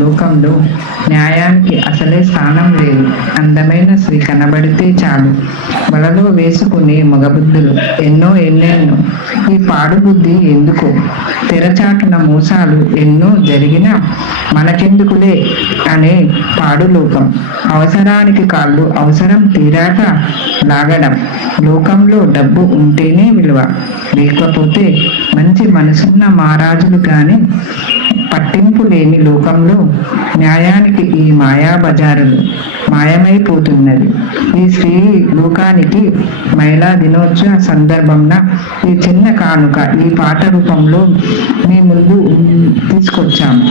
లోకంలో న్యాయానికి అసలే స్థానం లేదు. అందమైన స్త్రీ కనబడితే చాలు వలలో వేసుకునే మగబుద్ధులు ఎన్నెన్నో. ఈ పాడు బుద్ధి ఎందుకో? తెరచాటున మోసాలు ఎన్నో జరిగినా మనకెందుకులే అనే పాడు లోకం. అవసరానికి కాళ్ళు అవసరం తీరాక లాగడం. లోకంలో డబ్బు ఉంటేనే విలువ, లేకపోతే మంచి మనసున్న మహారాజులు కానీ పట్టింపు లేని లోకంలో న్యాయానికి ఈ మాయా బజారులు మాయమైపోతున్నది. ఈ స్త్రీ లోకానికి మహిళా దినోత్సవ సందర్భంగా ఈ చిన్న కానుక ఈ పాట రూపంలో మీ ముందు తీసుకొచ్చాము.